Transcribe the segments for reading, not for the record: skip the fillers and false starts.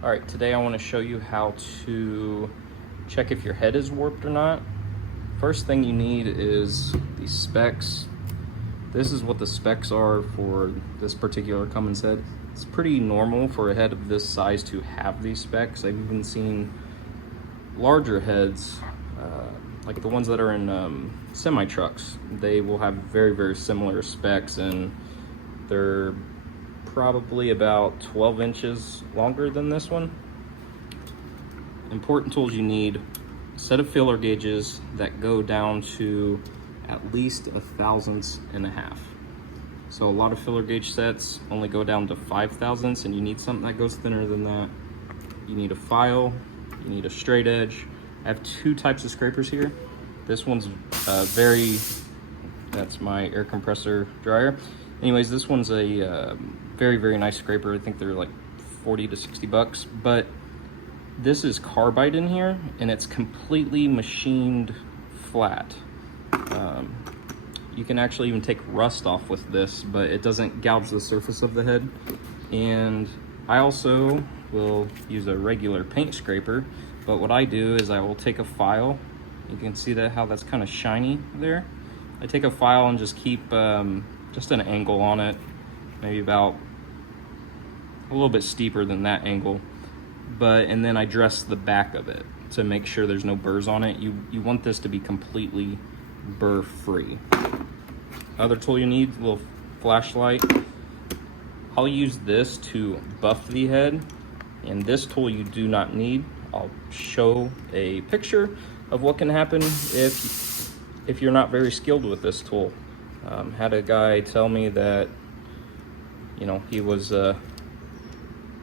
All right, today I want to show you how to check if your head is warped or not. First thing you need is these specs. This is what the specs are for this particular Cummins head. It's pretty normal for a head of this size to have these specs. I've even seen larger heads, like the ones that are in semi-trucks. They will have very, very similar specs, and they're probably about 12 inches longer than this one. Important tools you need: a set of filler gauges that go down to at least 1/1000th and a half. So a lot of filler gauge sets only go down to 5/1000ths, and you need something that goes thinner than that. You need a file, you need a straight edge. I have two types of scrapers here. This one's that's my air compressor dryer. Anyways, this one's a very, very nice scraper. I think they're like 40 to 60 bucks, but this is carbide in here and it's completely machined flat. You can actually even take rust off with this, but it doesn't gouge the surface of the head. And I also will use a regular paint scraper, but what I do is I will take a file. You can see that how that's kind of shiny there. I take a file and just keep just an angle on it, maybe about a little bit steeper than that angle, and then I dress the back of it to make sure there's no burrs on it. You want this to be completely burr free. Other tool you need, a little flashlight. I'll use this to buff the head, and this tool you do not need. I'll show a picture of what can happen if you're not very skilled with this tool. Had a guy tell me that, you know, he was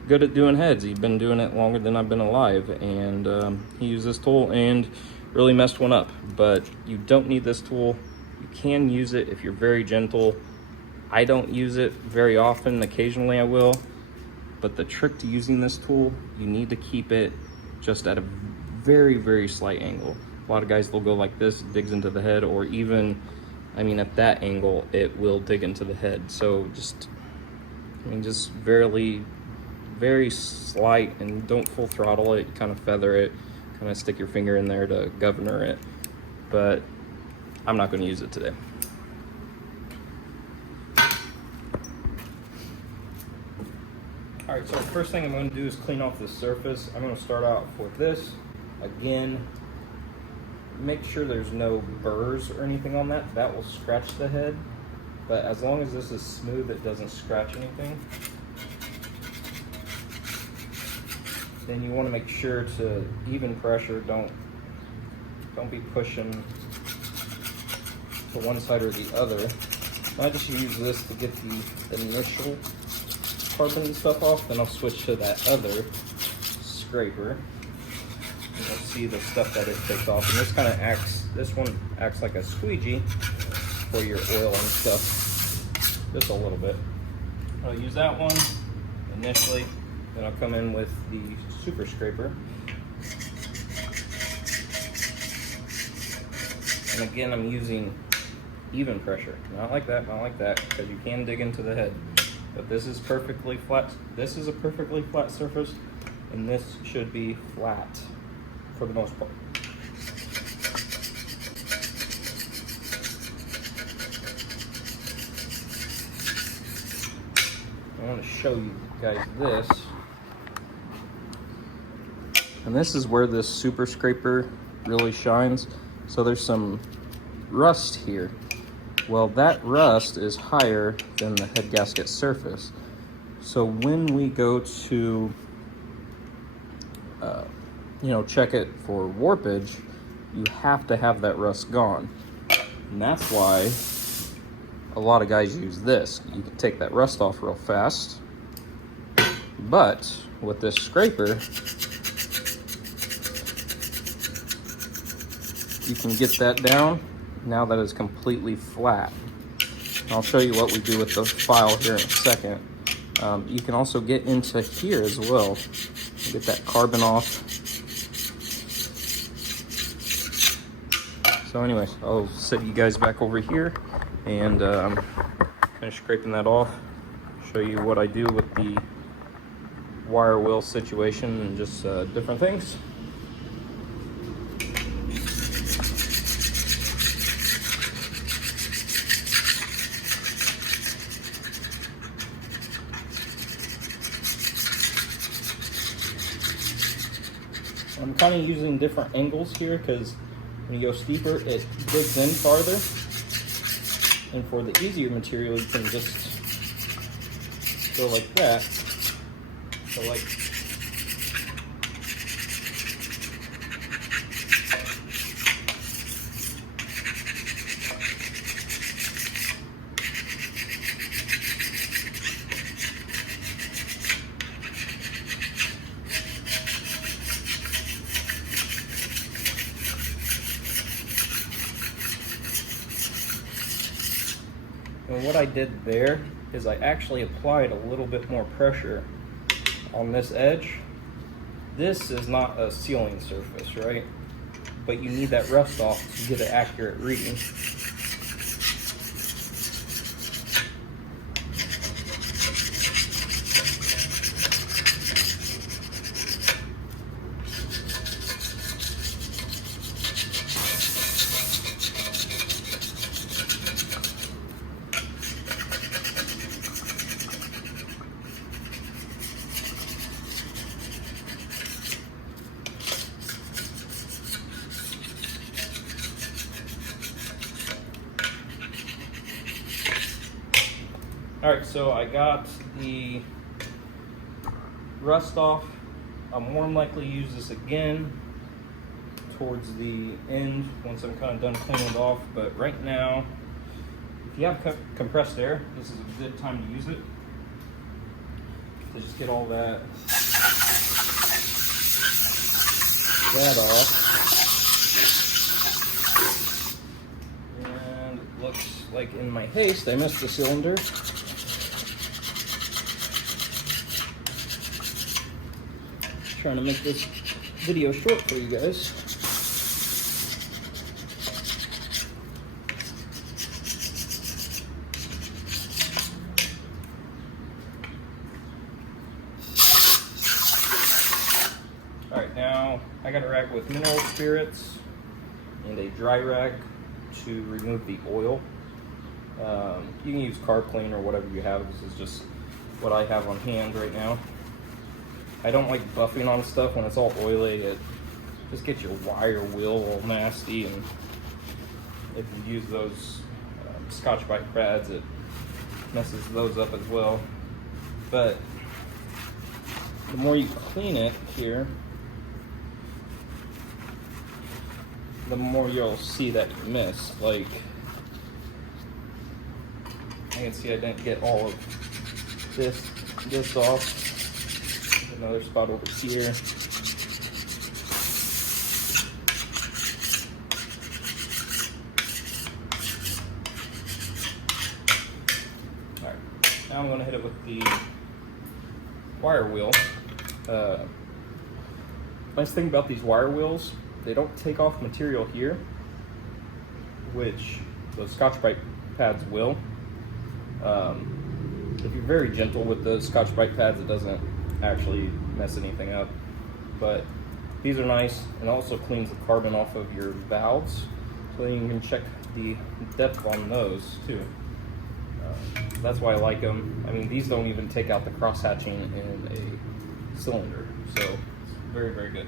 good at doing heads. He'd been doing it longer than I've been alive, and he used this tool and really messed one up. But you don't need this tool. You can use it if you're very gentle. I don't use it very often. Occasionally I will, but the trick to using this tool, you need to keep it just at a very, very slight angle. A lot of guys, they'll go like this, digs into the head, or even, I mean, at that angle, it will dig into the head. So just very slight, and don't full throttle it. Kind of feather it, kind of stick your finger in there to governor it. But I'm not going to use it today. All right, so the first thing I'm going to do is clean off the surface. I'm going to start out with this. Again, make sure there's no burrs or anything on that. That will scratch the head. But as long as this is smooth, it doesn't scratch anything. Then you want to make sure to even pressure. Don't be pushing to one side or the other. I just use this to get the initial carbon and stuff off, then I'll switch to that other scraper, and you'll see the stuff that it takes off. And this one acts like a squeegee for your oil and stuff, just a little bit. I'll use that one initially, then I'll come in with the super scraper. And again, I'm using even pressure, not like that, because you can dig into the head. But this is perfectly flat. This is a perfectly flat surface, and this should be flat for the most part. I want to show you guys this. And this is where this super scraper really shines. So there's some rust here. Well, that rust is higher than the head gasket surface. So when we go to, check it for warpage, you have to have that rust gone. And that's why a lot of guys use this. You can take that rust off real fast, but with this scraper, you can get that down. Now that it's completely flat. I'll show you what we do with the file here in a second. You can also get into here as well. Get that carbon off. So anyways, I'll set you guys back over here and finish scraping that off. Show you what I do with the wire wheel situation and just different things. I'm kind of using different angles here because when you go steeper, it digs in farther. And for the easier material, you can just go like that. So like, and what I did there is I actually applied a little bit more pressure on this edge. This is not a sealing surface, right? But you need that rust off to get an accurate reading. All right, so I got the rust off. I'll more than likely use this again towards the end once I'm kind of done cleaning it off. But right now, if you have compressed air, this is a good time to use it to just get all that off. And it looks like in my haste, I missed the cylinder. Trying to make this video short for you guys. All right, now I got a rag with mineral spirits and a dry rag to remove the oil. You can use car clean or whatever you have. This is just what I have on hand right now. I don't like buffing on stuff when it's all oily. It just gets your wire wheel all nasty, and if you use those Scotch-Brite pads, it messes those up as well. But the more you clean it here, the more you'll see that you missed. Like, I can see I didn't get all of this off. Another spot over here. All right, now I'm going to hit it with the wire wheel. Nice thing about these wire wheels, they don't take off material here, which those Scotch-Brite pads will. If you're very gentle with the Scotch-Brite pads, it doesn't actually mess anything up. But these are nice, and also cleans the carbon off of your valves, so then you can check the depth on those too. That's why I like them. I mean, these don't even take out the cross hatching in a cylinder, so it's very, very good.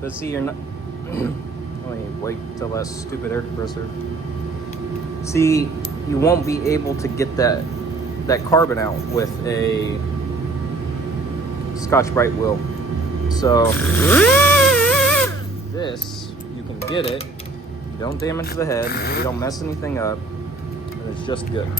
But see, you're not. Let me wait till that stupid air compressor. See, you won't be able to get that carbon out with a Scotch-Brite wheel. So this, you can get it. You don't damage the head. You don't mess anything up. And it's just good.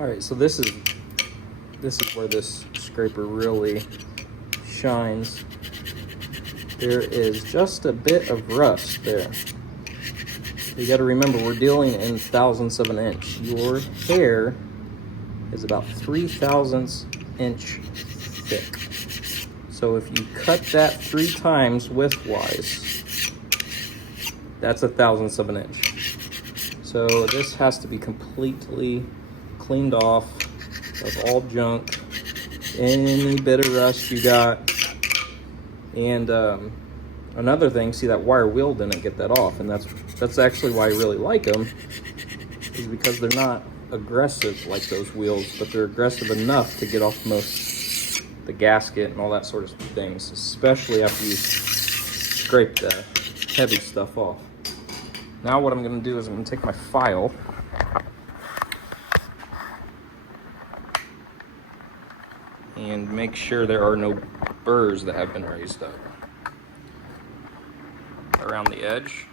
All right, so this is where this scraper really shines. There is just a bit of rust there. You got to remember, we're dealing in thousandths of an inch. Your hair is about 3/1000 inch thick. So if you cut that 3 times widthwise, that's 1/1000th of an inch. So this has to be completely cleaned off of all junk, any bit of rust you got. And another thing, see, that wire wheel didn't get that off, and that's actually why I really like them, is because they're not aggressive like those wheels, but they're aggressive enough to get off most the gasket and all that sort of things, especially after you scrape the heavy stuff off. Now what I'm going to do is I'm going to take my file and make sure there are no burrs that have been raised up around the edge,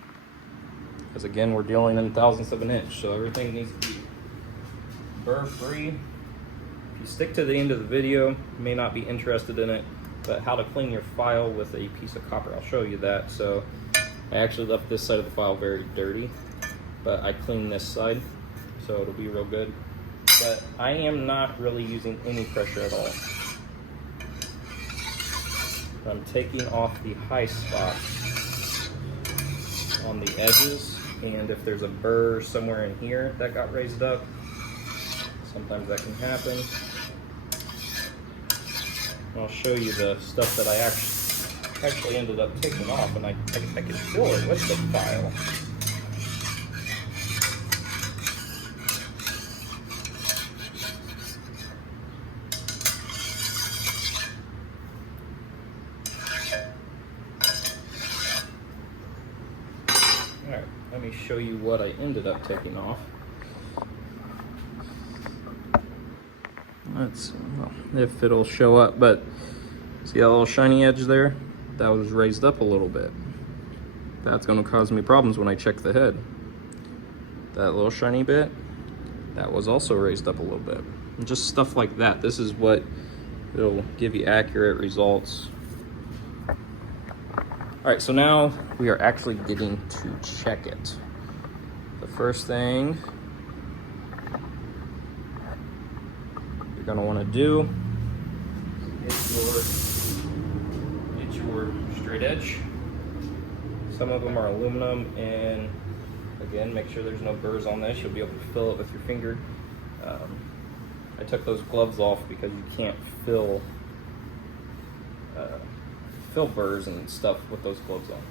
because again, we're dealing in thousandths of an inch, so everything needs to be burr free. If you stick to the end of the video, you may not be interested in it, but how to clean your file with a piece of copper, I'll show you that. So I actually left this side of the file very dirty, but I cleaned this side, so it'll be real good. But I am not really using any pressure at all. I'm taking off the high spots on the edges, and if there's a burr somewhere in here that got raised up, sometimes that can happen. I'll show you the stuff that I actually ended up taking off, and I can feel it with the file. Alright, let me show you what I ended up taking off. Let's see, well, if it'll show up, but see that little shiny edge there? that was raised up a little bit. That's gonna cause me problems when I check the head. That little shiny bit, that was also raised up a little bit. And just stuff like that. This is what it'll give you accurate results. All right, so now we are actually getting to check it. The first thing you're gonna wanna do is get your straight edge. Some of them are aluminum, and again, make sure there's no burrs on this. You'll be able to fill it with your finger. I took those gloves off because you can't fill burrs and stuff with those gloves on.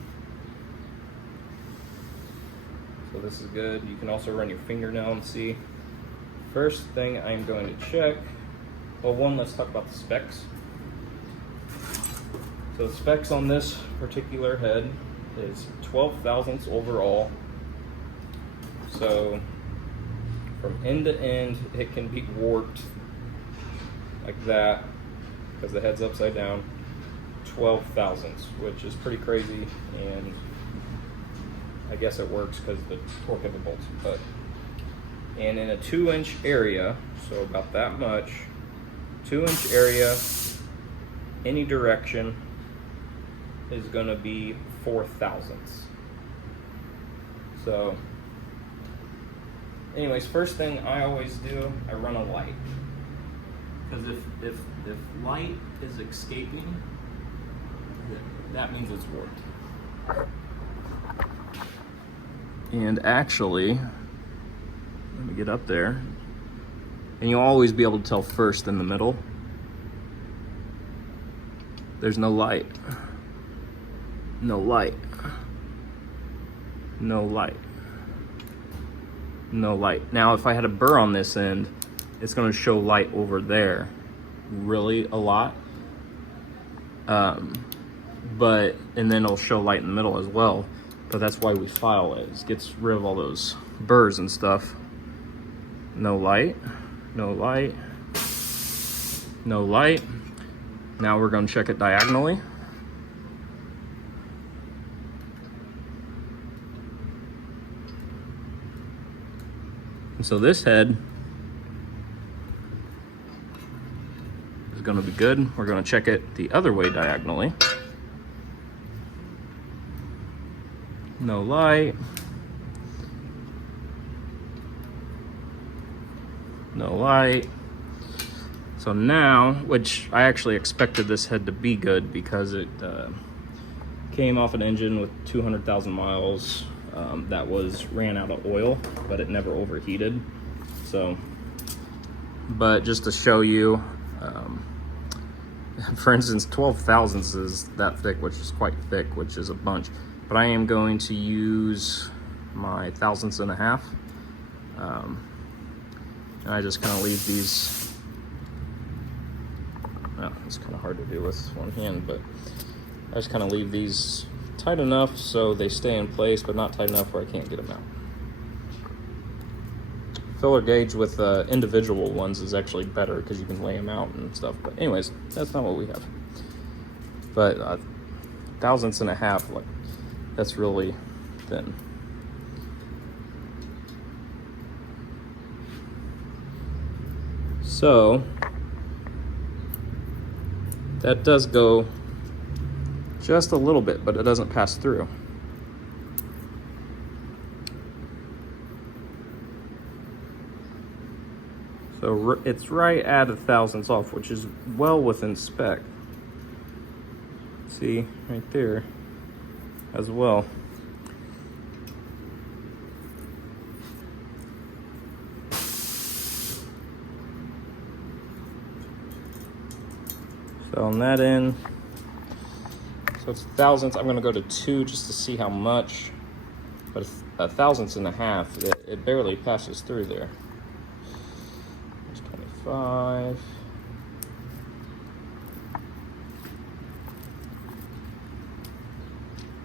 So this is good. You can also run your fingernail and see. First thing I'm going to check, well, one, let's talk about the specs. So the specs on this particular head is 12 thousandths overall. So from end to end, it can be warped like that because the head's upside down. 12 thousandths, which is pretty crazy, and I guess it works because of the torque of the bolts. But and in a 2-inch area, so about that much, 2-inch area, any direction is going to be 4 thousandths. So anyways, first thing I always do, I run a light, because if light is escaping, that means it's warped. And actually, let me get up there, and you'll always be able to tell first in the middle. There's no light. No light. No light. No light. Now, if I had a burr on this end, it's going to show light over there really a lot. And then it'll show light in the middle as well. But that's why we file it. It gets rid of all those burrs and stuff. No light. No light. No light. Now we're going to check it diagonally. And so this head is going to be good. We're going to check it the other way diagonally. No light. No light. So now, which I actually expected this head to be good because it came off an engine with 200,000 miles that ran out of oil, but it never overheated. So, but just to show you, for instance, 12 thousandths is that thick, which is quite thick, which is a bunch. But I am going to use my thousandths and a half. And I just kind of leave these, well, it's kind of hard to do with one hand, but I just kind of leave these tight enough so they stay in place, but not tight enough where I can't get them out. Filler gauge with individual ones is actually better because you can lay them out and stuff. But anyways, that's not what we have. But thousandths and a half, like, that's really thin. So that does go just a little bit, but it doesn't pass through. So it's right at 1 thousandths off, which is well within spec. See, right there as well. So on that end, so it's thousandths. I'm gonna go to 2 just to see how much, but 1 thousandths and a half, it barely passes through there. There's 25.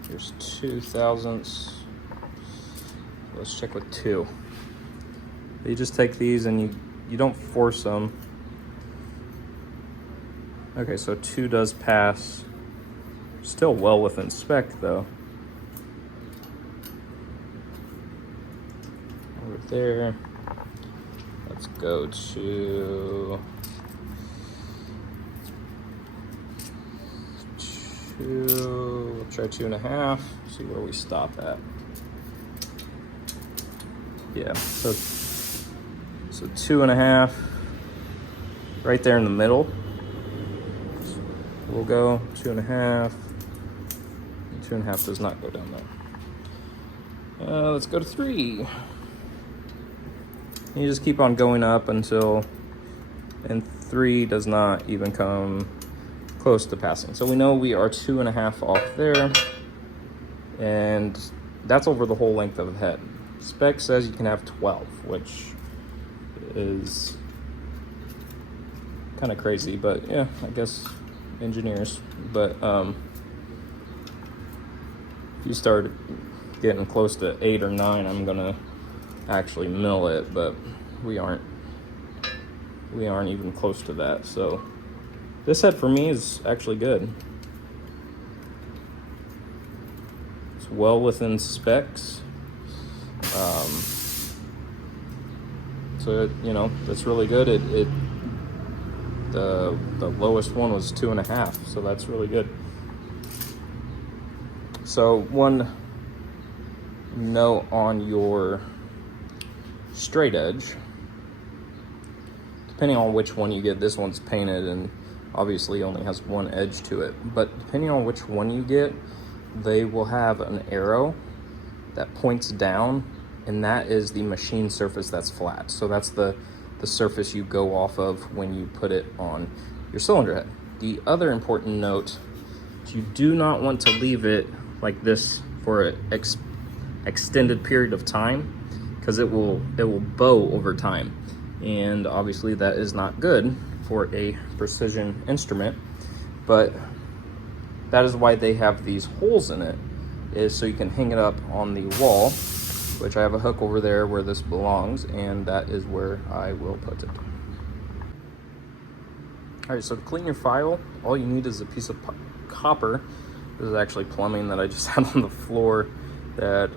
There's 2 thousandths. Let's check with 2. You just take these and you don't force them. Okay, so 2 does pass. Still well within spec though. Over there. Let's go to 2, we'll try 2.5, see where we stop at. Yeah, so 2.5, right there in the middle. We'll go 2.5. 2.5 does not go down there. Let's go to 3. You just keep on going up until, and 3 does not even come close to passing. So we know we are 2.5 off there, and that's over the whole length of the head. Spec says you can have 12, which is kind of crazy, but yeah, I guess engineers. But if you start getting close to 8 or 9, I'm gonna actually mill it, but we aren't even close to that. So this head for me is actually good. It's well within specs. So you know, that's really good. The lowest one was 2.5, so that's really good. So one note on your straight edge, depending on which one you get, this one's painted and obviously only has one edge to it, but depending on which one you get, they will have an arrow that points down, and that is the machine surface that's flat. So that's the surface you go off of when you put it on your cylinder head. The other important note is you do not want to leave it like this for an extended period of time, because it will bow over time, and obviously that is not good for a precision instrument. But that is why they have these holes in it, is so you can hang it up on the wall, which I have a hook over there where this belongs, and that is where I will put it. All right, so to clean your file, all you need is a piece of copper. This is actually plumbing that I just had on the floor, that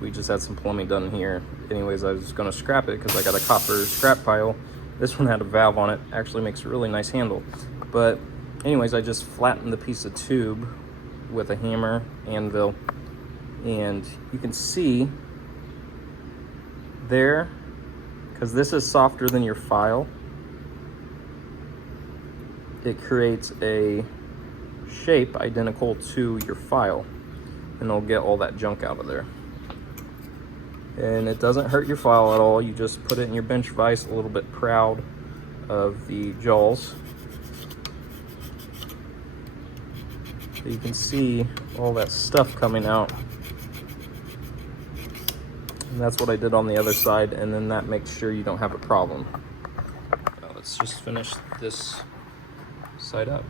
we just had some plumbing done here. Anyways, I was gonna scrap it because I got a copper scrap pile. This one had a valve on it, actually makes a really nice handle. But anyways, I just flattened the piece of tube with a hammer, anvil, and you can see there, because this is softer than your file, it creates a shape identical to your file, and it'll get all that junk out of there. And it doesn't hurt your file at all. You just put it in your bench vise, a little bit proud of the jaws. So you can see all that stuff coming out. And that's what I did on the other side, and then that makes sure you don't have a problem. Now let's just finish this side up.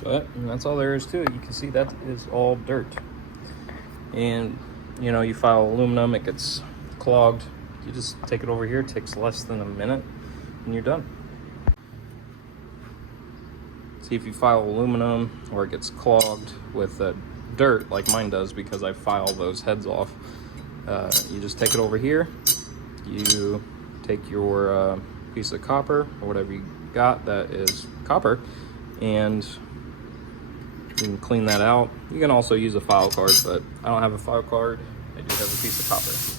But that's all there is to it. You can see that is all dirt. And you know, you file aluminum, it gets clogged. you just take it over here. It takes less than a minute and you're done. See, if you file aluminum or it gets clogged with dirt like mine does because I file those heads off, you just take it over here. You take your piece of copper or whatever you got that is copper, and you can clean that out. You can also use a file card, but I don't have a file card. I do have a piece of copper.